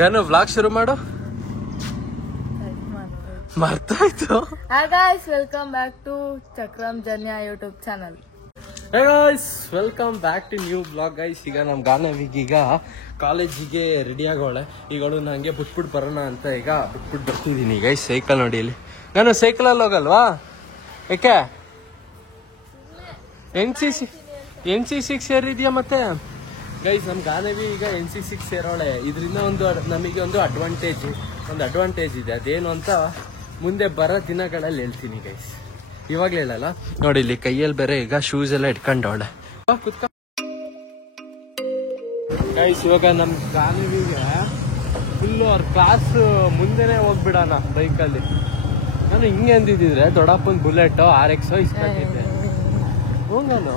ಗನು vlog ಶುರು ಮಾಡು. ಮರ್ತಾಯ್ತು. Hi guys, welcome back to Chakram Janya YouTube channel. Hey guys, welcome back to new vlog guys. ಈಗ ನಮ್ ಗಾನವಿಗೀಗ ಕಾಲೇಜಿಗೆ ready ಆಗೋಳೆ. ಈಗ ಅವಳು ನಂಗೆ ಬಿಟ್ಬಿಟ್ಟು ಬರೋಣ ಅಂತ ಈಗ ಬಿಟ್ಬಿಟ್ಟು ಬರ್ತಿದ್ದೀನಿ ಗೈಸ್. ಸೈಕಲ್ ನೋಡಿ ಇಲ್ಲಿ. ನಾನು ಸೈಕಲಲ್ಲಿ ಹೋಗಲ್ವಾ? ಯಾಕೆ NC6 ಸೇರಿದ್ಯಾ ಮತ್ತೆ ಗೈಸ್? ನಮ್ ಗಾನವಿ ಈಗ NC6 ಸೇರೋಳೆ. ಇದರಿಂದ ನಮಗೆ ಒಂದು ಅಡ್ವಾಂಟೇಜ್ ಇದೆ. ಅದೇನು ಅಂತ ಮುಂದೆ ಬರೋ ದಿನಗಳಲ್ಲಿ ಹೇಳ್ತೀನಿ ಗೈಸ್, ಇವಾಗ್ಲೇ ಹೇಳಲ್ಲ. ನೋಡಿ ಇಲ್ಲಿ ಕೈಯಲ್ಲಿ ಬೇರೆ ಈಗ ಶೂಸ್ ಎಲ್ಲ ಇಟ್ಕೊಂಡವಳೆ. ಗೈಸ್ ಇವಾಗ ನಮ್ ಗಾನವಿಗೆ ಫುಲ್ಲು ಅವ್ರ ಕ್ಲಾಸ್ ಮುಂದೆನೆ ಹೋಗ್ಬಿಡೋಣ ಬೈಕಲ್ಲಿ. ನಾನು ಹಿಂಗೆ ಅಂದಿದ್ರೆ ದೊಡ್ಡಪ್ಪನ ಬುಲೆಟ್ RX ಇಸ್ಕೊಂಡಿದ್ದೆ. ನಾನು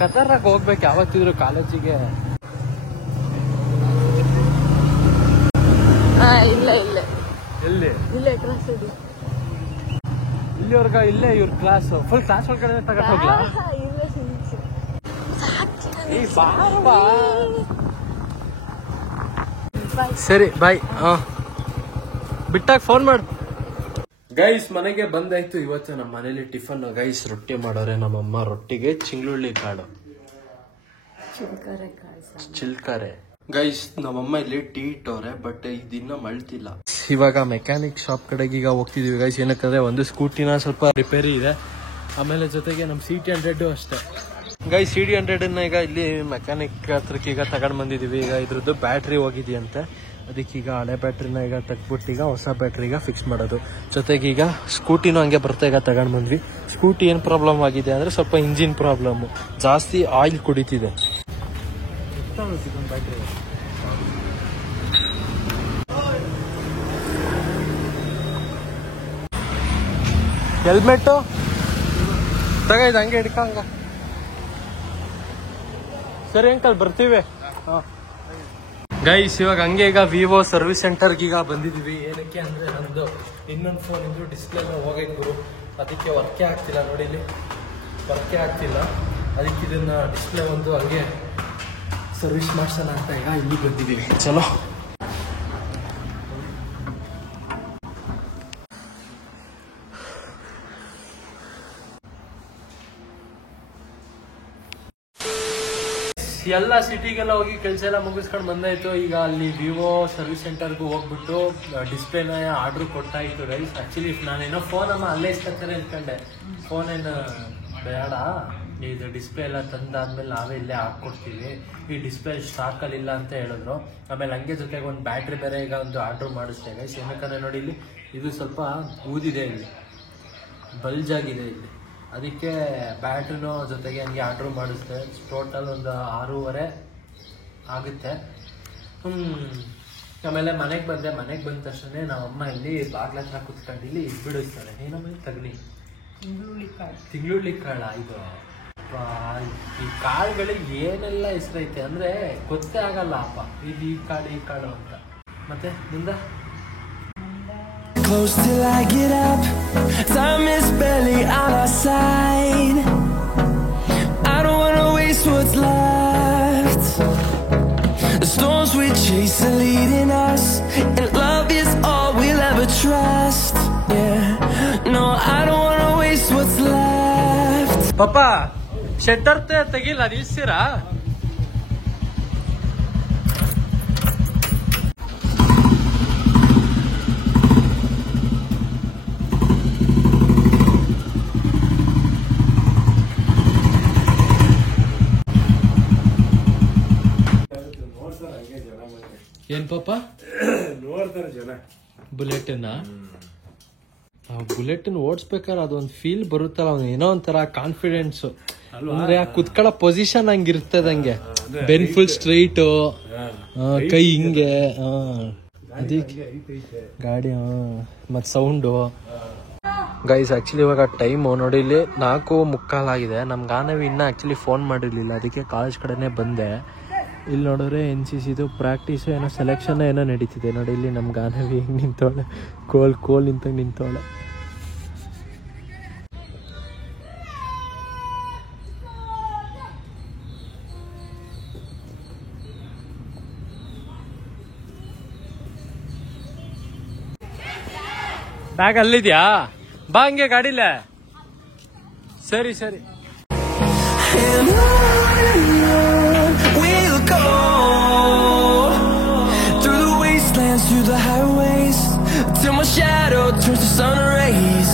ಕತರ್ನಾಗ ಹೋಗ್ಬೇಕು ಯಾವತ್ತಿದ್ರು ಕಾಲೇಜಿಗೆ. ಎಲ್ಲಿ ಇಲ್ಲಿವರ್ಗ ಇಲ್ಲೇ ಇವ್ರ ಕ್ಲಾಸ್ ಫುಲ್ ಕ್ಲಾಸ್ ಒಳಗಡೆ ತಗೊಂಡು ಹೋಗ್ಲಾ? ಸರಿ ಬಾಯ್. ಬಿಟ್ಟಾಗ ಫೋನ್ ಮಾಡು. ಗೈಸ್ ಮನೆಗೆ ಬಂದಾಯ್ತು. ಇವತ್ತು ನಮ್ಮ ಮನೇಲಿ ಟಿಫನ್ ಗೈಸ್ ರೊಟ್ಟಿ ಮಾಡೋರೆ ನಮ್ಮಮ್ಮ. ರೊಟ್ಟಿಗೆ ಚಿಂಗ್ಳುಳ್ಳಿ ಕಾಳು, ಚಿಲ್ಕರೆ. ಗೈಸ್ ನಮ್ಮಮ್ಮ ಇಲ್ಲಿ ಟೀ ಇಟ್ಟವ್ರೆ, ಬಟ್ ಇದಿನ್ನ ಮಳ್ತಿಲ್ಲ. ಇವಾಗ ಮೆಕ್ಯಾನಿಕ್ ಶಾಪ್ ಕಡೆಗೆ ಈಗ ಹೋಗ್ತಿದೀವಿ ಗೈಸ್. ಏನಕ್ಕಂದ್ರೆ ಒಂದು ಸ್ಕೂಟಿನ ಸ್ವಲ್ಪ ರಿಪೇರಿ ಇದೆ, ಆಮೇಲೆ ಜೊತೆಗೆ ನಮ್ಮ CT100 ಅಷ್ಟೇ ಗೈಸ್. CT100 ಈಗ ಇಲ್ಲಿ ಮೆಕ್ಯಾನಿಕ್ ಹತ್ರಕ್ಕೆ ಈಗ ತಗೊಂಡ್ ಬಂದಿದೀವಿ. ಈಗ ಇದ್ರದ್ದು ಬ್ಯಾಟ್ರಿ ಹೋಗಿದೆಯಂತೆ, ಅದಕ್ಕೀಗ ಹಳೆ ಬ್ಯಾಟ್ರಿನ ಈಗ ತೆಗ್ಬಿಟ್ಟು ಈಗ ಹೊಸ ಬ್ಯಾಟ್ರಿ ಈಗ ಫಿಕ್ಸ್ ಮಾಡೋದು. ಜೊತೆಗೆ ಈಗ ಸ್ಕೂಟಿನೂ ಹಂಗೆ ಬರ್ತಾ ಈಗ ತಗೊಂಡ್ ಬಂದ್ವಿ. ಸ್ಕೂಟಿ ಏನ್ ಪ್ರಾಬ್ಲಮ್ ಆಗಿದೆ ಅಂದ್ರೆ ಸ್ವಲ್ಪ ಇಂಜಿನ್ ಪ್ರಾಬ್ಲಮ್, ಜಾಸ್ತಿ ಆಯಿಲ್ ಕುಡಿತಿದೆ. ಹೆಲ್ಮೆಟ್ ತಗೈದು ಹಂಗೆ ಹಿಡ್ಕಂಗ. ಸರಿ ಅಂಕಲ್ ಬರ್ತೀವಿ. ಗೈಸ್ ಇವಾಗ ಹಂಗೆ ಈಗ ವಿವೋ ಸರ್ವಿಸ್ ಸೆಂಟರ್ಗೆ ಈಗ ಬಂದಿದೀವಿ. ಏನಕ್ಕೆ ಅಂದ್ರೆ ನಮ್ದು ಇನ್ನೊಂದು ಫೋನ್ ಇದ್ದು ಡಿಸ್ಪ್ಲೇ ಹೋಗೈತು, ಅದಕ್ಕೆ ವರ್ಕೇ ಆಗ್ತಿಲ್ಲ. ನೋಡಿ ಇಲ್ಲಿ ವರ್ಕೇ ಆಗ್ತಿಲ್ಲ, ಅದಕ್ಕೆ ಇದನ್ನ ಡಿಸ್ಪ್ಲೇ ಒಂದು ಹಂಗೆ ಸರ್ವಿಸ್ ಮಾಡ್ಸೋಣ ಅಂತ ಈಗ ಇಲ್ಲಿ ಬಂದಿದ್ದೀವಿ. ಚಲೋ ಎಲ್ಲ ಸಿಟಿಗೆಲ್ಲ ಹೋಗಿ ಕೆಲಸ ಎಲ್ಲ ಮುಗಿಸ್ಕೊಂಡು ಬಂದಾಯ್ತು. ಈಗ ಅಲ್ಲಿ ವಿವೋ ಸರ್ವಿಸ್ ಸೆಂಟರ್ಗೂ ಹೋಗ್ಬಿಟ್ಟು ಡಿಸ್ಪ್ಲೇನ ಆರ್ಡ್ರ್ ಕೊಟ್ಟಾಯ್ತು ಗೈಸ್. ಆಕ್ಚುಲಿ ನಾನೇನೋ ಫೋನಮ್ಮ ಅಲ್ಲೇ ಇಸ್ಕೊತಾರೆ ಅಂದ್ಕೊಂಡೆ. ಫೋನ್ ಏನು ಬೇಡ, ಇದು ಡಿಸ್ಪ್ಲೇ ಎಲ್ಲ ತಂದಾದ್ಮೇಲೆ ನಾವೇ ಇಲ್ಲೇ ಹಾಕ್ಕೊಡ್ತೀವಿ, ಈ ಡಿಸ್ಪ್ಲೇ ಸ್ಟಾಕಲ್ಲಿ ಇಲ್ಲ ಅಂತ ಹೇಳಿದ್ರು. ಆಮೇಲೆ ಹಂಗೆ ಜೊತೆಗೆ ಒಂದು ಬ್ಯಾಟ್ರಿ ಬೇರೆ ಈಗ ಒಂದು ಆರ್ಡ್ರ್ ಮಾಡಿಸ್ತೇವೆ ಗೈಸ್. ಏನಕ್ಕಂದ್ರೆ ನೋಡಿ ಇಲ್ಲಿ ಇದು ಸ್ವಲ್ಪ ಊದಿದೆ, ಇಲ್ಲಿ ಬಲ್ಜ್ ಆಗಿದೆ ಇಲ್ಲಿ, ಅದಕ್ಕೆ ಬ್ಯಾಟ್ರಿನೂ ಜೊತೆಗೆ ಹಂಗೆ ಆರ್ಡ್ರ್ ಮಾಡಿಸ್ದೆ. ಟೋಟಲ್ ಒಂದು 6,500 ಆಗುತ್ತೆ. ಆಮೇಲೆ ಮನೆಗೆ ಬಂದೆ. ಮನೆಗೆ ಬಂದ ತಕ್ಷಣ ನಾವಮ್ಮ ಇಲ್ಲಿ ಬಾಗ್ಲ ಹತ್ರ ಕುತ್ಕೊಂಡು ಇಲ್ಲಿ ಬಿಡಿಸ್ತಾರೆ. ಏನಮ್ಮ ತಗಲಿ ತಿಂಗ್ಳುಳ್ಳಿ ಕಾಳ. ಇದು ಈ ಕಾಳುಗಳಿಗೆ ಏನೆಲ್ಲ ಹೆಸರೈತೆ ಅಂದ್ರೆ ಗೊತ್ತೇ ಆಗಲ್ಲ ಅಪ್ಪ, ಇದು ಈ ಕಾಳು ಅಂತ. ಮತ್ತೆ ಮುಂದೆ close till I get up, time is barely on our side. I don't wanna waste what's left. The storms we chase are leading us, and love is all we'll ever trust. Yeah, no, I don't wanna waste what's left. ಪಾಪ ಶೆಟ್ಟರ್ ತೆಗಿಲ್ಲ, ನಿಲ್ಸಿರಾ? ಏನ್ ಪಾಪ ನೋಡ್ತಾರೆ ಜನ ಬುಲೆಟ್ನ? Bullet ಓಡಿಸ್ಬೇಕಾದ್ರೆ ಅದೊಂದು feel ಬರುತ್ತಲ್ಲ, ಅವ್ನು ಏನೋ ಒಂಥರ ಕಾನ್ಫಿಡೆನ್ಸ್ ಅಂದ್ರೆ ಕುತ್ಕೊಳ್ಳೋ ಪೊಸಿಷನ್ ಹಂಗಿರ್ತದಂಗೆ. ಬೆನ್ ಫುಲ್ ಸ್ಟ್ರೈಟ್, ಕೈ ಹಿಂಗೆ, ಅದಕ್ಕೆ ಗಾಡಿ ಮತ್ ಸೌಂಡು. ಗೈಸ್ ಆಕ್ಚುಲಿ ಇವಾಗ ಟೈಮು ನೋಡಿ ಇಲ್ಲಿ 4:45 ಆಗಿದೆ. ನಮ್ ಗಾನವಿ ಇನ್ನ ಆಕ್ಚುಲಿ ಫೋನ್ ಮಾಡಿರ್ಲಿಲ್ಲ, ಅದಕ್ಕೆ ಕಾಲೇಜ್ ಕಡೆನೆ ಬಂದೆ. ಇಲ್ಲಿ ನೋಡಿದ್ರೆ NCCದು ಪ್ರಾಕ್ಟೀಸ್ ಏನೋ ಸೆಲೆಕ್ಷನ್ ಏನೋ ನಡೀತಿದೆ. ನೋಡಿ ಇಲ್ಲಿ ನಮ್ ಗಾನವಿ ಹಿಂಗೆ ನಿಂತೋಳೆ, ಕೋಲ್ ನಿಂತಂಗೆ ನಿಂತೋಳೆ. ಬ್ಯಾಗ್ ಅಲ್ಲಿದ್ಯಾ? ಬಾ ಹಂಗೆ ಗಾಡಿಲೇ. ಸರಿ ಸರಿ. And on we'll go, through the wastelands, through the highways, till my shadow turns to sun rays.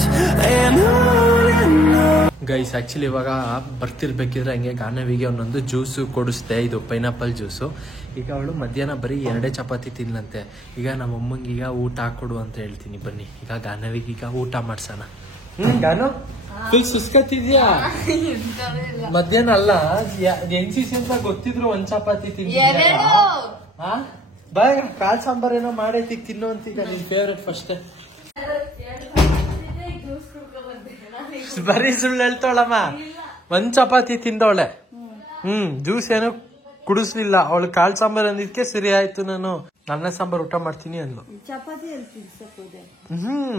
And on guys actually ಇವಾಗ ಬರ್ತಿರ್ಬೇಕಿದ್ರೆ ಹಂಗೆ ಗಾನವಿಗೆ ಒಂದೊಂದು ಜ್ಯೂಸು ಕೊಡಿಸ್ದೆ. ಇದು ಪೈನಾಪಲ್ ಜ್ಯೂಸು. ಈಗ ಅವಳು ಮಧ್ಯಾಹ್ನ ಬರೀ 2 ಚಪಾತಿ ತಿನ್ಲಂತೆ. ಈಗ ನಮ್ಮ ಅಮ್ಮಂಗೆ ಈಗ ಊಟ ಹಾಕೊಡು ಅಂತ ಹೇಳ್ತೀನಿ. ಬನ್ನಿ ಈಗ ಗಾನವಿಗೆ ಈಗ ಊಟ ಮಾಡ್ಸೋಣ. ಗಾನು ಫುಲ್ ಸುಸ್ಕತ್ತಿದ್ಯಾ? ಮಧ್ಯಾಹ್ನ ಅಲ್ಲ, NCC ಅಂತ ಗೊತ್ತಿದ್ರು 1 ಚಪಾತಿ ತಿಂದಿದ್ಯಾ? ಬಾ ಕಾಲ್ ಸಾಂಬಾರ್ ಏನೋ ಮಾಡೈತಿ ತಿನ್ನು ಅಂತ. ಈಗ ನಿನ್ ಫೇವ್ರೆಟ್ ಫಸ್ಟ್. ಬರೀ ಸುಳ್ಳು ಹೇಳ್ತಾಳಮ್ಮ. 1 ಚಪಾತಿ ತಿಂದವಳೆ. ಜ್ಯೂಸ್ ಏನೋ ಕುಡಿಸ್ಲಿಲ್ಲ. ಅವಳು ಕಾಲ್ ಸಾಂಬಾರ್ ಅಂದಿದ್ಕೆ ಸರಿ ಆಯ್ತು. ನಾನು ಅನ್ನ ಸಾಂಬಾರ್ ಊಟ ಮಾಡ್ತೀನಿ ಅಂದ್ಲು.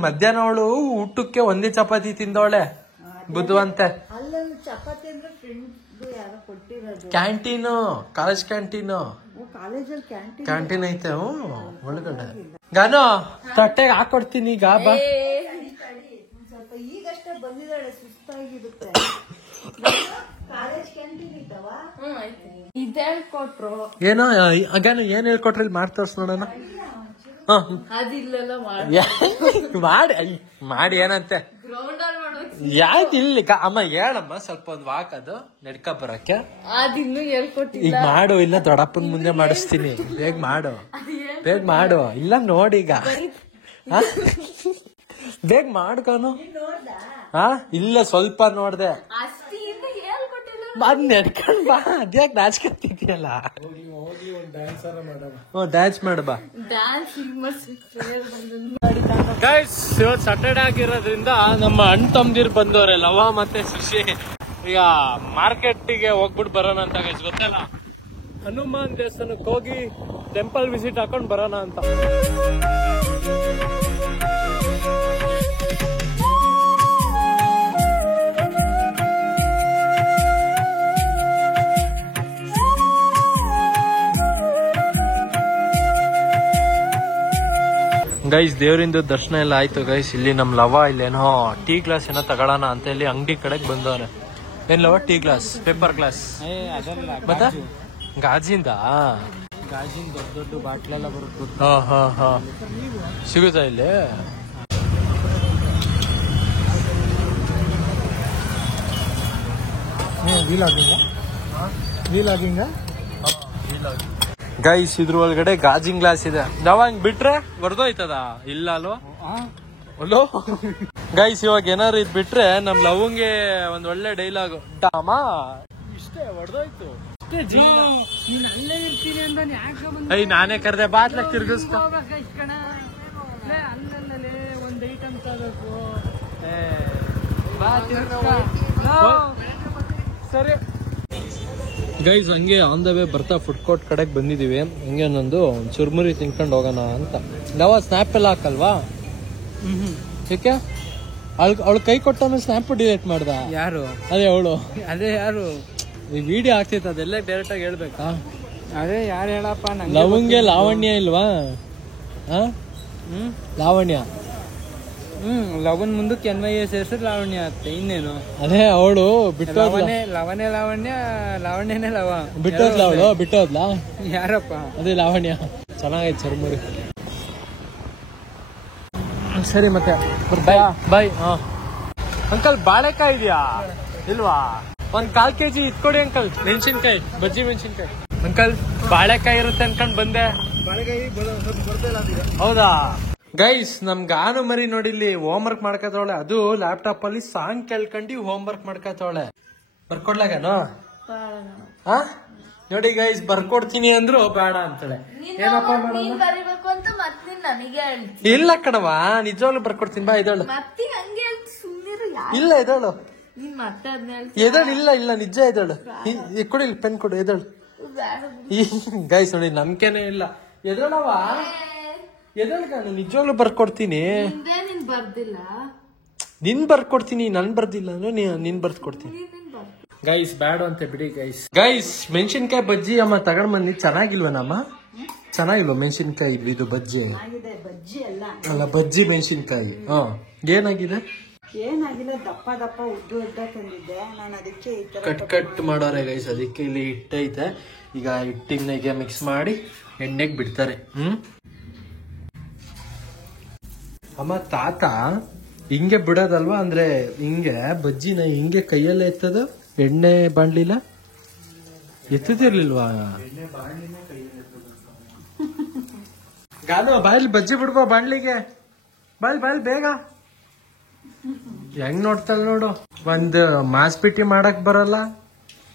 ಮಧ್ಯಾಹ್ನ ಅವಳು ಊಟಕ್ಕೆ 1 ಚಪಾತಿ ತಿಂದವಳೆ. ಬುದ್ಧವಂತೆ. Canteen, college canteen. ಕ್ಯಾಂಟೀನ್ ಐತೆ ಒಳಗಡೆ. ಗಾನೋ ತಟ್ಟೆಗೆ ಹಾಕೊಡ್ತೀನಿ ಈಗ. ಬಾ. ಈಗಷ್ಟೇ ಬಂದಿದ್ದಾಳೆ, ಸುಸ್ತಾಗಿರುತ್ತೆ. ಇದೇಳ್ಕೊಟ್ರು ಏನೋ ಅಗಾನು ಏನ್ ಹೇಳ್ಕೊಟ್ರಿ? ಇಲ್ಲಿ ಮಾಡಿ ತೋರ್ಸ್ ನೋಡೋಣ. ಅದಿಲ್ಲೆಲ್ಲ ಮಾಡಿ ಏನಂತೆ ಯಾಕೆ ಇಲ್ಲಿ ಅಮ್ಮ ಹೇಳಮ್ಮ. ಸ್ವಲ್ಪ ಒಂದು ವಾಕ್ ಅದು ನಡ್ಕ ಬರಕ್ಕೆ. ಅದಿನ್ನು ಹೇಳ್ಕೊಟ್ಟಿಲ್ಲ. ಈಗ ಮಾಡು, ಇಲ್ಲ ದೊಡ್ಡಪ್ಪನ ಮುಂದೆ ಮಾಡಿಸ್ತೀನಿ. ಬೇಗ ಮಾಡು, ಬೇಗ ಮಾಡು. ಇಲ್ಲ ನೋಡಿ ಈಗ ಬೇಗ ಮಾಡ್ಕೊನು. ಇಲ್ಲ ಸ್ವಲ್ಪ ನೋಡ್ದೆ. ಅದ್ ನಡ್ಕೊಂಡ್ ಬಾ. ಅದ್ಯಾಕ್ ನಾಚ್ಕತ್ತಿದ್ಯಲ್ಲ? ಡ್ಯಾನ್ಸ್ ಮಾಡಬಾ. ಗೈಸ್ ಇವತ್ತು ಸಾಟರ್ಡೆ ಆಗಿರೋದ್ರಿಂದ ನಮ್ಮ ಅಣ್ಣ ತಮ್ಮದಿರ್ ಬಂದವ್ರೆ, ಲವ ಮತ್ತೆ ಸುಶಿ. ಈಗ ಮಾರ್ಕೆಟ್ಗೆ ಹೋಗ್ಬಿಟ್ಟು ಬರೋಣ ಅಂತ ಗೈಸ್. ಗೊತ್ತಲ್ಲ, ಹನುಮಾನ್ ದೇವಸ್ಥಾನಕ್ಕೆ ಹೋಗಿ ಟೆಂಪಲ್ ವಿಸಿಟ್ ಹಾಕೊಂಡ್ ಬರೋಣ ಅಂತ. ಗೈಸ್ ದೇವರಿಂದ ದರ್ಶನ ಎಲ್ಲ ಆಯ್ತು ಗೈಸ್. ಇಲ್ಲಿ ನಮ್ ಲವ ಇಲ್ಲೇನೋ ಟೀ ಗ್ಲಾಸ್ ಏನೋ ತಗೊಳ್ಳೋಣ ಅಂತ ಹೇಳಿ ಅಂಗಡಿ ಕಡೆಗೆ ಬಂದವನೆ. ಏನ್ ಲವ? Tea glass, paper glass. ಮತ್ತೆ ಗಾಜಿಂದ ದೊಡ್ಡ ದೊಡ್ಡ ಬಾಟ್ಲೆಲ್ಲ ಬರುತ್ತೆ. ಹಾ ಸಿಗುತ್ತಾ ಇಲ್ಲಿ? ಗೈಸ್ ಇದ್ರ ಒಳಗಡೆ ಗಾಜಿನ ಗ್ಲಾಸ್ ಇದೆ. ನಾವ್ ಹಂಗ್ ಬಿಟ್ರೆ ಹೊರದೋಯ್ತದ? ಇಲ್ಲ ಅಲ್ಲೋ ಗೈಸ್. ಇವಾಗ ಏನಾರು ಇದ್ ಬಿಟ್ರೆ ನಮ್ ಲವಂಗೆ ಒಂದ್ ಒಳ್ಳೆ ಡೈಲಾಗ್. ಡಾಮ ಇಷ್ಟೇ ಹೊರದೋಯ್ತು. ನಾನೇ ಕರ್ದೆ ಬಾತ್ಲಕ್ ತಿರ್ಗಿಸ್ತ. ಸರಿ ಗೈಸ್, ಹಂಗೆ ಆನ್ ದ ವೇ ಬರ್ತಾ ಫುಡ್ ಕೋರ್ಟ್ ಕಡೆಗೆ ಬಂದಿದೀವಿ. ಹಂಗೆ ಒಂದೊಂದು ಚುರ್ಮುರಿ ತಿನ್ಕೊಂಡು ಹೋಗೋಣ ಅಂತ. ನಾವು ಸ್ನ್ಯಾಪ್ ಎಲ್ಲ ಹಾಕಲ್ವಾ? ಏಕೆ ಅವಳು ಕೈ ಕೊಟ್ಟ ಸ್ನ್ಯಾಪ್ ಡಿಲೀಟ್ ಮಾಡ್ದ? ಯಾರು? ಅದೇ ಅವಳು. ಅದೇ ಯಾರು? ಈ ವಿಡಿಯೋ ಆಗ್ತೈತೆ, ಅದೆಲ್ಲ ಡೈರೆಕ್ಟ್ ಆಗಿ ಹೇಳ್ಬೇಕಾ? ಅದೇ ಯಾರು ಹೇಳಪ್ಪ. ಲವಂಗೆ ಲಾವಣ್ಯ ಇಲ್ವಾ? ಲಾವಣ್ಯ. ಲವನ್ ಮುಂದಕ್ಕೆ NYS ಹೆಸರು ಲಾವಣ್ಯ ಆಗುತ್ತೆ. ಇನ್ನೇನು? ಅದೇ ಅವಳು ಬಿಟ್ಟೋದ್ಲೇ ಲವ ಬಿಟ್ಟೋದ್ಲ. ಅವಳು ಬಿಟ್ಟೋದ್ಲಾ? ಯಾರಪ್ಪ? ಅದೇ ಲಾವಣ್ಯ. ಚೆನ್ನಾಗೈತೆ ಚರ್ಮುರಿ. ಸರಿ ಮತ್ತೆ ಬಾಯ್. ಅಂಕಲ್ ಬಾಳೆಕಾಯಿ ಇದೆಯಾ ಇಲ್ವಾ? 1 ಕಾಲ್ kg ಇಟ್ಕೊಡಿ ಅಂಕಲ್. ಮೆಣಸಿನ್ಕಾಯಿ, ಬಜ್ಜಿ ಮೆಣಸಿನ್ಕಾಯಿ. ಅಂಕಲ್ ಬಾಳೆಕಾಯಿ ಇರುತ್ತೆ ಅನ್ಕೊಂಡ್ ಬಂದೆ. ಹೌದಾ? ಗೈಸ್ ನಮ್ ಗಾನು ಮರಿ ನೋಡಿಲ್ಲಿ ಹೋಮ್ ವರ್ಕ್ ಮಾಡ್ಕತವಳೆ. ಅದು ಲ್ಯಾಪ್ಟಾಪ್ ಅಲ್ಲಿ ಸಾಂಗ್ ಕೇಳ್ಕೊಂಡು ಹೋಮ್ ವರ್ಕ್ ಮಾಡ್ಕತವಳೆ. ಬರ್ಕೊಡ್ಲಾಗನು? ನೋಡಿ ಗೈಸ್, ಬರ್ಕೊಡ್ತೀನಿ ಅಂದ್ರು ಬೇಡ ಅಂತಾಳೆ. ಏನಪ್ಪ ಇಲ್ಲ ಕಣವ, ನಿಜವಾಗ್ಲು ಬರ್ಕೊಡ್ತೀನಿ. ಬಾ ಇದಳು. ಇಲ್ಲ ಇದಳು ಎದಳು. ಇಲ್ಲ ನಿಜ ಇದಳು. ಕೊಡಿ ಪೆನ್ ಕೊಡು. ಎದಳು. ಗೈಸ್ ನೋಡಿ ನಂಬಿಕೆನೇ ಇಲ್ಲ. ಎದಳವ ಎದಳ್ಗಾನು ನಿಜವಾಗ್ಲೂ ಬರ್ಕೊಡ್ತೀನಿ. ನಿನ್ ಬರ್ಕೊಡ್ತೀನಿ. ನನ್ ಬರ್ದಿಲ್ಲ ಅಂದ್ರೆ ನಿನ್ ಬರ್ದ್ ಕೊಡ್ತೀನಿ. ಗೈಸ್ ಬ್ಯಾಡ ಅಂತ ಬಿಡಿ ಗೈಸ್. ಮೆಣಸಿನ್ಕಾಯಿ ಬಜ್ಜಿ ಅಮ್ಮ ತಗೊಂಡ್ ಬಂದಿ. ಚೆನ್ನಾಗಿಲ್ವನಮ್ಮ? ಚೆನ್ನಾಗಿಲ್ವ ಮೆಣಸಿನ್ಕಾಯಿ ಇದು ಬಜ್ಜಿ ಆಗಿದೆ ಬಜ್ಜಿ ಅಲ್ಲ ಬಜ್ಜಿ ಮೆಣಸಿನ್ಕಾಯಿ ಏನಾಗಿದೆ ಏನಾಗಿಲ್ಲ ದಪ್ಪ ದಪ್ಪ ಉದ್ದ ತಂದಿದ್ದೆ ನಾನು ಅದಕ್ಕೆ ಈ ತರ ಕಟ್ ಮಾಡೋರೆ ಗೈಸ್ ಅದಕ್ಕೆ ಇಲ್ಲಿ ಹಿಟ್ಟೈತೆ ಈಗ ಹಿಟ್ಟಿಗೆ ಮಿಕ್ಸ್ ಮಾಡಿ ಎಣ್ಣೆಗೆ ಬಿಡ್ತಾರೆ ಅಮ್ಮ ತಾತ ಹಿಂಗೆ ಬಿಡೋದಲ್ವಾ ಅಂದ್ರೆ ಹಿಂಗೆ ಬಜ್ಜಿನ ಹಿಂಗೆ ಕೈಯಲ್ಲೇ ಎತ್ತದ ಎಣ್ಣೆ ಬಾಣ್ಲಿಲ್ಲ ಎತ್ತದಿರ್ಲಿಲ್ವಾ ಗಾನು ಬಾಯಲ್ಲಿ ಬಜ್ಜಿ ಬಿಡ್ಬೋ ಬಾಣ್ಲಿಗೆ ಬಾಯ್ ಬೇಗ ಹೆಂಗ್ ನೋಡ್ತಾಳ ನೋಡು ಒಂದ್ ಮಾಸ್ಪಿಟಿ ಮಾಡಕ್ ಬರಲ್ಲ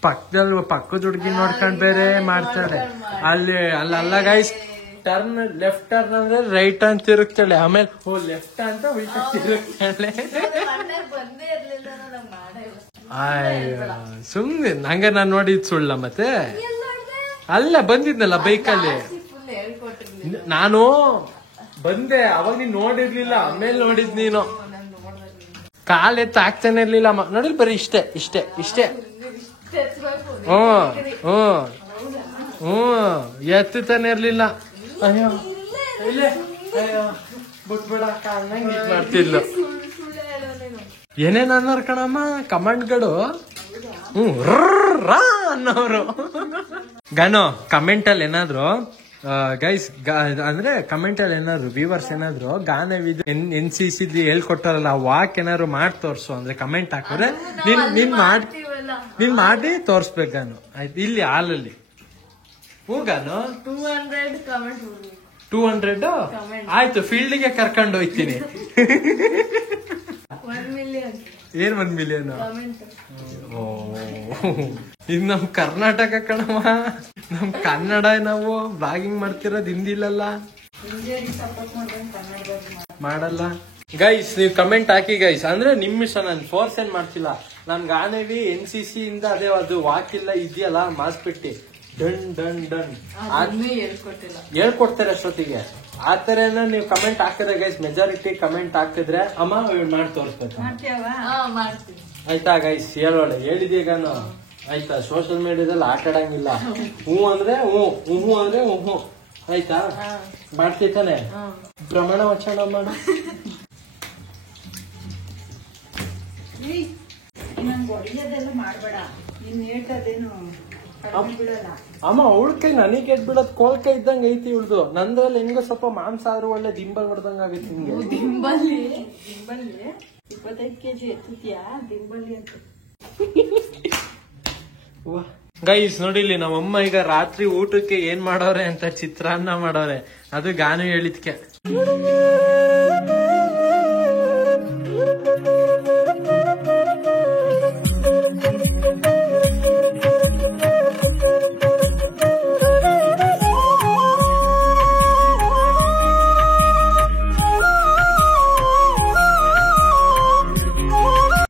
ಪಕ್ಕದ ಹುಡುಗಿ ನೋಡ್ಕೊಂಡ್ ಬೇರೆ ಮಾಡ್ತಾಳೆ ಅಲ್ಲ ಗೈಸ್ ಟರ್ನ್ ಲೆಫ್ಟ್ ಟರ್ನ್ ಅಂದ್ರೆ ರೈಟ್ ಅಂತ ತಿರುಗ್ತಾಳೆ ಆಮೇಲೆ ಲೆಫ್ಟ್ ಅಂತ ಉಲ್ಟಾ ತಿರುಗ್ತಾಳೆ ಸುಮ್ನೆ ಹಂಗ ನಾನ್ ನೋಡಿದ್ ಸುಳ್ಳ ಮತ್ತೆ ಅಲ್ಲ ಬಂದಿದ್ನಲ್ಲ ಬೈಕಲ್ಲಿ ನಾನು ಬಂದೆ ಅವಾಗ ನೀನ್ ನೋಡಿರ್ಲಿಲ್ಲ ಆಮೇಲೆ ನೋಡಿದ್ ನೀನು ಕಾಲ್ ಎತ್ತ ಆಗ್ತಾನೆ ಇರ್ಲಿಲ್ಲ ನೋಡಿಲ್ ಬರೀ ಇಷ್ಟೇ ಎತ್ತಾನೆ ಇರ್ಲಿಲ್ಲ ಅಯ್ಯೋ ಬಿಟ್ಬಿಡ ಮಾಡ್ತಿದ್ಲು ಏನೇನ್ ಅನ್ನೋರ್ ಕಣಮ್ಮ ಕಮೆಂಟ್ಗಳು ಅನ್ನೋರು ಗಾನೋ ಕಮೆಂಟ್ ಅಲ್ಲಿ ಏನಾದ್ರು ಗೈಸ್ ಅಂದ್ರೆ ಕಮೆಂಟ್ ಅಲ್ಲಿ ಏನಾದ್ರು ವ್ಯೂವರ್ಸ್ ಏನಾದ್ರು ಗಾನವಿದು NCC ಹೇಳ್ಕೊಟ್ಟಾರಲ್ಲ ವಾಕ್ ಏನಾದ್ರು ಮಾಡಿ ತೋರ್ಸು ಅಂದ್ರೆ ಕಮೆಂಟ್ ಹಾಕಿದ್ರೆ ನೀನ್ ಮಾಡಿ ತೋರ್ಸ್ಬೇಕು ಗಾನು ಆಯ್ತು ಇಲ್ಲಿ ಹಾಲಲ್ಲಿ ಗಾನು 200 ಆಯ್ತು ಫೀಲ್ಡ್ಗೆ ಕರ್ಕೊಂಡು ಹೋಗ್ತೀನಿ ಏನ್ 1 ಮಿಲಿಯನ್ ಓ ಇದು ನಮ್ ಕರ್ನಾಟಕ ಕಣವ ನಮ್ ಕನ್ನಡ ನಾವು ಬ್ಲಾಗಿಂಗ್ ಮಾಡ್ತಿರೋದು ಹಿಂದಿಲಲ್ಲ ಮಾಡಲ್ಲ ಗೈಸ್ ನೀವು ಕಮೆಂಟ್ ಹಾಕಿ ಗೈಸ್ ಅಂದ್ರೆ ನಿಮ್ ಇಷ್ಟ ನಾನು ಫೋರ್ಸ್ ಏನ್ ಮಾಡ್ತಿಲ್ಲ ನನ್ ಗಾನೇವಿ NCC ಇಂದ ಅದೇ ಅದು ವಾಕಿಲ್ಲ ಇದೆಯಲ್ಲ ಮಾಸ್ಪಿಟ್ಟಿ ಡನ್ ಹೇಳ್ಕೊಡ್ತಾರೆ ಅಷ್ಟೊತ್ತಿಗೆ ಆತರ ನೀವು ಕಮೆಂಟ್ ಹಾಕಿದ್ರೆ ಗೈಸ್ ಮೆಜಾರಿಟಿ ಕಮೆಂಟ್ ಹಾಕಿದ್ರೆ ಅಮ್ಮ ಮಾಡಿ ತೋರಿಸ್ಬೇಕು ಆಯ್ತಾ ಗೈಸ್ ಹೇಳೋಳೆ ಹೇಳಿದೀಗಾನು ಆಯ್ತಾ ಸೋಷಿಯಲ್ ಮೀಡಿಯಾದಲ್ಲಿ ಆಟ ಆಡಂಗಿಲ್ಲ ಹ್ಞೂ ಅಂದ್ರೆ ಹ್ಞೂ ಅಂದ್ರೆ ಹ್ಞೂ ಆಯ್ತಾ ಮಾಡ್ತಿರ್ತಾನೆ ಪ್ರಮಾಣ ವಚನ ಮಾಡು ಮಾಡ್ಬೇಡ ಇನ್ ಏಟದೇನು ಅಮ್ಮ ಅವಳ ಕೈ ನನಗೆ ಗೆಟ್ ಬಿಡೋದ್ ಕೋಲ್ ಕೈ ಇದ್ದಂಗ ಐತಿ ಇಳ್ದು ನಂದ್ರಲ್ಲಿ ಹೆಂಗ ಸ್ವಲ್ಪ ಮಾಂಸ ಆದ್ರೂ ಒಳ್ಳೆ ದಿಂಬಲ್ ಹೊಡ್ದಂಗ ಆಗೈತಿ ಹಿಂಗೆ ದಿಂಬಲ್ಲಿ 25 kg ಎತ್ತುತ್ತೀಯಾ ದಿಂಬಲ್ಲಿ ಅಂತ ಗೈಸ್ ನೋಡಿಲಿ ನಮ್ಮಮ್ಮ ಈಗ ರಾತ್ರಿ ಊಟಕ್ಕೆ ಏನ್ ಮಾಡೋರೆ ಅಂತ ಚಿತ್ರಾನ್ನ ಮಾಡೋರೆ ಅದು ಗಾನು ಹೇಳಿದ್ಕೆ